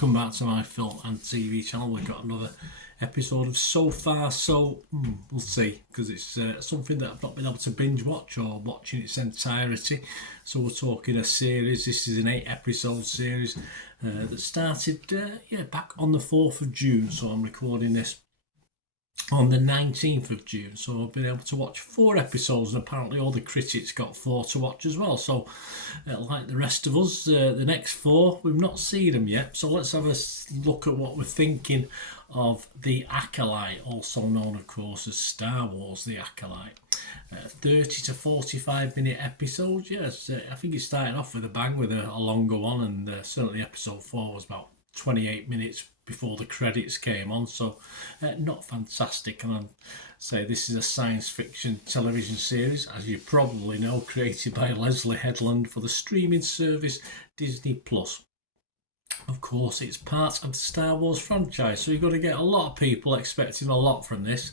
welcome back to my film and TV channel. We've got another episode of So Far So, we'll see, because it's something that I've not been able to binge watch or watch in its entirety. So we're talking a series. This is an 8-episode series that started back on the 4th of June. So I'm recording this on the 19th of June, so I've been able to watch 4 episodes, and apparently all the critics got 4 to watch as well. So like the rest of us, the next 4 we've not seen them yet, so let's have a look at what we're thinking of The Acolyte, also known of course as Star Wars The Acolyte. 30 to 45 minute episodes. Yes, I think it started off with a bang with a longer one, and certainly episode 4 was about 28 minutes before the credits came on, so not fantastic. And I'd say this is a science fiction television series, as you probably know, created by Leslie Headland for the streaming service Disney Plus. Of course, it's part of the Star Wars franchise, so you've got to get a lot of people expecting a lot from this,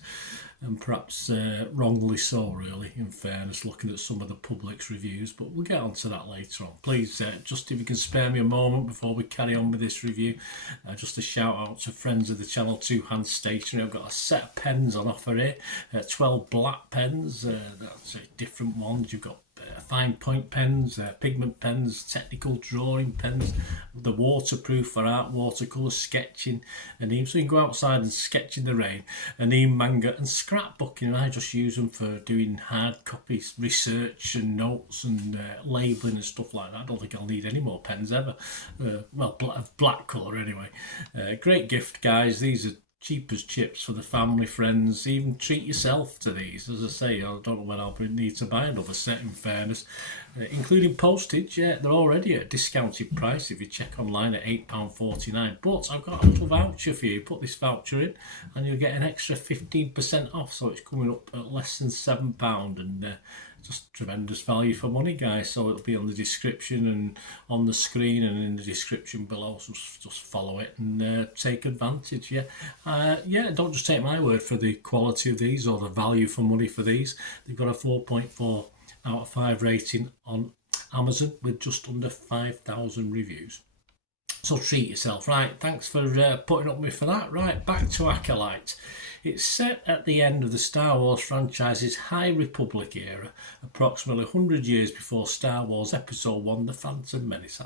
and perhaps wrongly so, really, in fairness, looking at some of the public's reviews, but we'll get on to that later on. Please, just if you can spare me a moment before we carry on with this review, just a shout out to friends of the channel, Two Hands Stationery. I've got a set of pens on offer here, 12 black pens, that's different ones. You've got fine point pens, pigment pens, technical drawing pens, the waterproof for art, watercolour, sketching, and even so you can go outside and sketch in the rain, and manga and scrapbooking. And I just use them for doing hard copy research and notes and labelling and stuff like that. I don't think I'll need any more pens ever. Black colour anyway. Great gift, guys. These are cheap as chips for the family, friends. Even treat yourself to these. As I say, I don't know when I'll need to buy another set, in fairness. Including postage, yeah, they're already at a discounted price if you check online at £8.49. But I've got a little voucher for you. Put this voucher in and you'll get an extra 15% off, so it's coming up at less than £7, and just tremendous value for money, guys. So it'll be on the description and on the screen and in the description below, so just follow it and take advantage. Don't just take my word for the quality of these or the value for money for these. They've got a 4.4 out of 5 rating on Amazon with just under 5,000 reviews. So treat yourself. Right, thanks for putting up with me for that. Right, back to Acolyte. It's set at the end of the Star Wars franchise's High Republic era, approximately 100 years before Star Wars Episode 1, The Phantom Menace.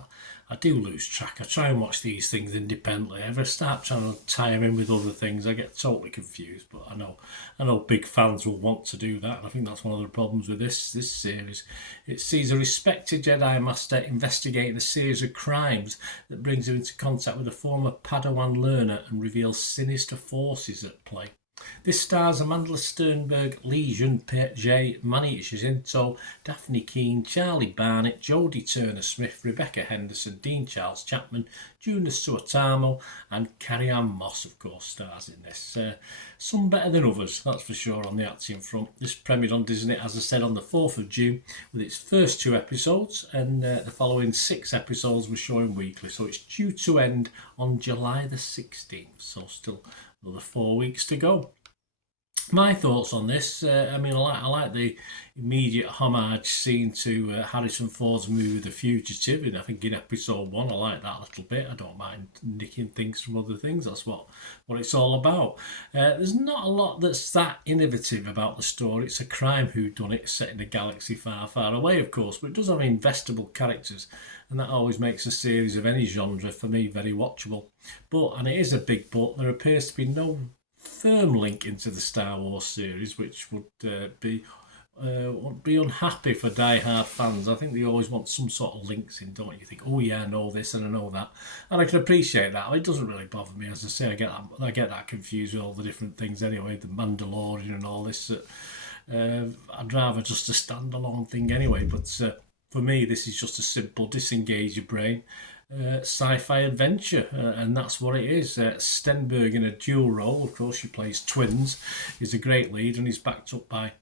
I do lose track. I try and watch these things independently. If I start trying to tie them in with other things, I get totally confused. But I know big fans will want to do that, and I think that's one of the problems with this series. It sees a respected Jedi Master investigating a series of crimes that brings him into contact with a former Padawan learner and reveals sinister forces at play. This stars Amanda Sternberg, Lee Jun-jae, Manny Jacinto, Daphne Keane, Charlie Barnett, Jodie Turner-Smith, Rebecca Henderson, Dean Charles Chapman, Juna Suotamo, and Carrie-Anne Moss, of course, stars in this. Some better than others, that's for sure, on the acting front. This premiered on Disney, as I said, on the 4th of June, with its first 2 episodes, and the following 6 episodes were showing weekly, so it's due to end on July the 16th, so still another 4 weeks to go. My thoughts on this, I like the immediate homage scene to Harrison Ford's movie The Fugitive, and I think in episode 1 I like that a little bit. I don't mind nicking things from other things, that's what it's all about. There's not a lot that's that innovative about the story. It's a crime whodunit set in a galaxy far, far away, of course, but it does have investable characters, and that always makes a series of any genre, for me, very watchable. But, and it is a big but, there appears to be no firm link into the Star Wars series, which would be unhappy for die-hard fans. I think they always want some sort of links in, don't you? Think, oh yeah, I know this and I know that, and I can appreciate that. It doesn't really bother me. As I say, I get that confused with all the different things anyway, the Mandalorian and all this. I'd rather just a standalone thing anyway, but for me this is just a simple disengage your brain sci-fi adventure, and that's what it is. Stenberg, in a dual role, of course, she plays twins, is a great lead, and he's backed up by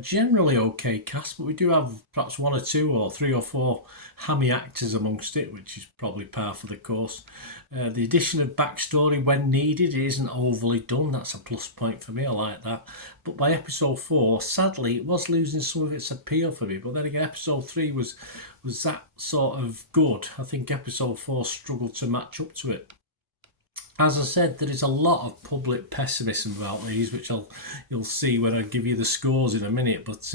Generally okay cast, but we do have perhaps one or two or three or four hammy actors amongst it, which is probably par for the course. The addition of backstory when needed isn't overly done. That's a plus point for me. I like that. But by episode 4, sadly, it was losing some of its appeal for me. But then again, episode 3 was that sort of good. I think episode 4 struggled to match up to it. As I said, there is a lot of public pessimism about these, which you'll see when I give you the scores in a minute, but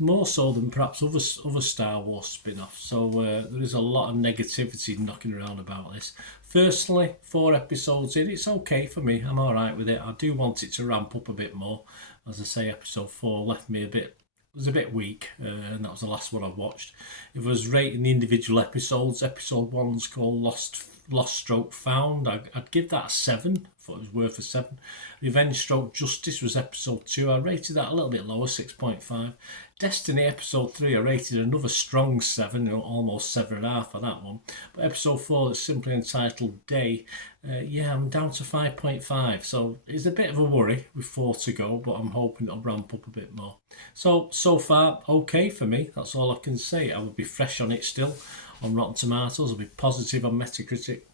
more so than perhaps other Star Wars spin-offs. So there is a lot of negativity knocking around about this. Personally, 4 episodes in, it's okay for me. I'm all right with it. I do want it to ramp up a bit more. As I say, episode 4 left me it was a bit weak, and that was the last one I watched. If I was rating the individual episodes, episode 1's called Lost Stroke Found. I'd give that a 7. I thought it was worth a 7. Revenge Stroke Justice was episode 2. I rated that a little bit lower, 6.5. Destiny episode 3, I rated another strong 7, almost 7.5 for that one. But episode 4, that's simply entitled Day, I'm down to 5.5. So it's a bit of a worry with 4 to go, but I'm hoping it'll ramp up a bit more. So far, okay for me. That's all I can say. I would be fresh on it still. On Rotten Tomatoes, I'll be positive on Metacritic.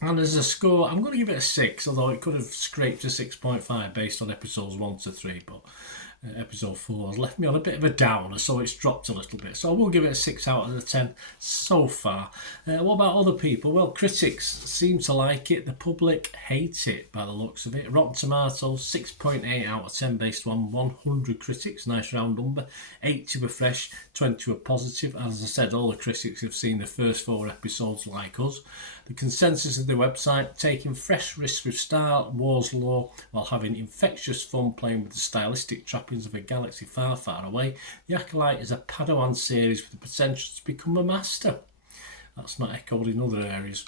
And as a score, I'm going to give it a 6, although it could have scraped a 6.5 based on episodes 1 to 3, but episode 4 has left me on a bit of a downer, so it's dropped a little bit. So I will give it a 6 out of 10 so far. What about other people? Well, critics seem to like it. The public hates it by the looks of it. Rotten Tomatoes, 6.8 out of 10 based on 100 critics. Nice round number. 80 were fresh, 20 were positive. As I said, all the critics have seen the first 4 episodes like us. The consensus of the website, taking fresh risks with Star Wars lore while having infectious fun playing with the stylistic trappings of a galaxy far, far away. The Acolyte is a Padawan series with the potential to become a master. That's not echoed in other areas.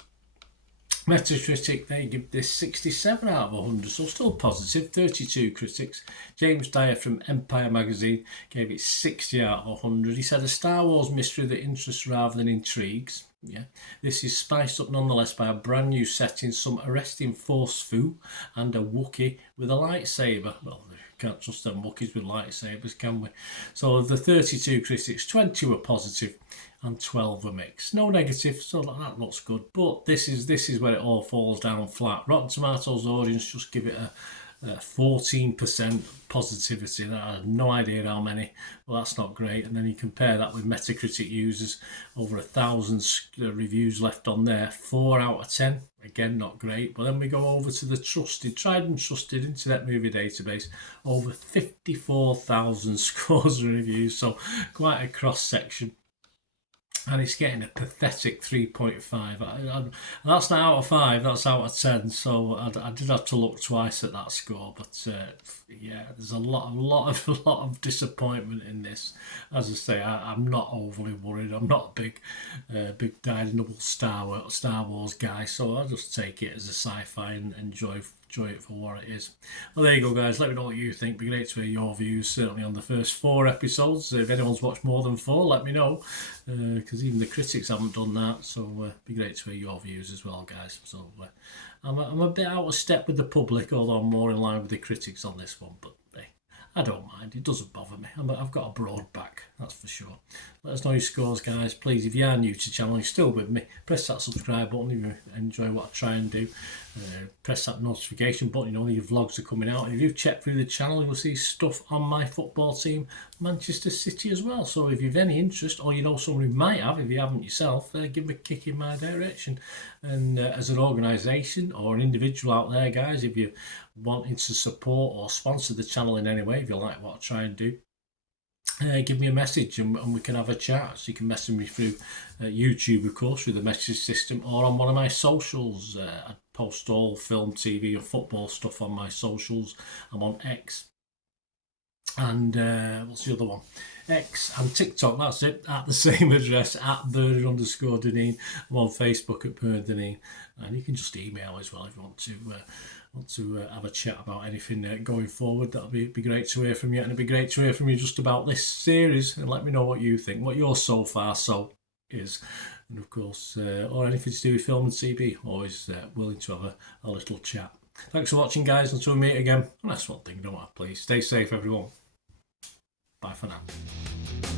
Metacritic, they give this 67 out of 100, so still positive, 32 critics. James Dyer from Empire magazine gave it 60 out of 100. He said, a Star Wars mystery that interests rather than intrigues. Yeah, this is spiced up nonetheless by a brand new setting, some arresting force foo, and a Wookiee with a lightsaber. Well, we can't trust them Wookiees with lightsabers, can we? So of the 32 critics, 20 were positive and 12 were mixed. No negative, so that looks good. But this is where it all falls down flat. Rotten Tomatoes audience just give it a 14% positivity. I have no idea how many. Well, that's not great. And then you compare that with Metacritic users, over 1,000 reviews left on there. 4 out of 10. Again, not great. But then we go over to the tried and trusted Internet Movie Database. Over 54,000 scores and reviews. So quite a cross section. And it's getting a pathetic 3.5. That's not out of 5, that's out of 10. So I did have to look twice at that score. But there's a lot of disappointment in this. As I say, I'm not overly worried. I'm not a big dyed-in-the-wool Star Wars guy. So I'll just take it as a sci-fi and enjoy it for what it is. Well, there you go, guys. Let me know what you think. It'd be great to hear your views, certainly on the first 4 episodes. If anyone's watched more than 4, let me know, because even the critics haven't done that. So it'd be great to hear your views as well, guys. So I'm a bit out of step with the public, although I'm more in line with the critics on this one. But hey, I don't mind. It doesn't bother me. I've got a broad back, that's for sure. Let us know your scores, guys. Please, if you are new to the channel, you're still with me, press that subscribe button if you enjoy what I try and do. Press that notification button, you know your vlogs are coming out. And if you check through the channel, you'll see stuff on my football team, Manchester City, as well. So if you've any interest, or you know someone who might have, if you haven't yourself, give them a kick in my direction. And as an organisation or an individual out there, guys, if you're wanting to support or sponsor the channel in any way, if you like what I try and do, give me a message and we can have a chat. So you can message me through YouTube, of course, through the message system, or on one of my socials. I post all film, TV and football stuff on my socials. I'm on X and what's the other one? X and TikTok, that's it, at the same address, at Bernard_Deneen. I'm on Facebook at Bernard Deneen, and you can just email as well if you want to have a chat about anything going forward. That'll be great to hear from you, and it'd be great to hear from you just about this series, and let me know what you think, what your so far so is, and of course or anything to do with film and TV. Always willing to have a little chat. Thanks for watching, guys. Until we meet again. And that's one thing, don't I? Please stay safe, everyone. Bye for now.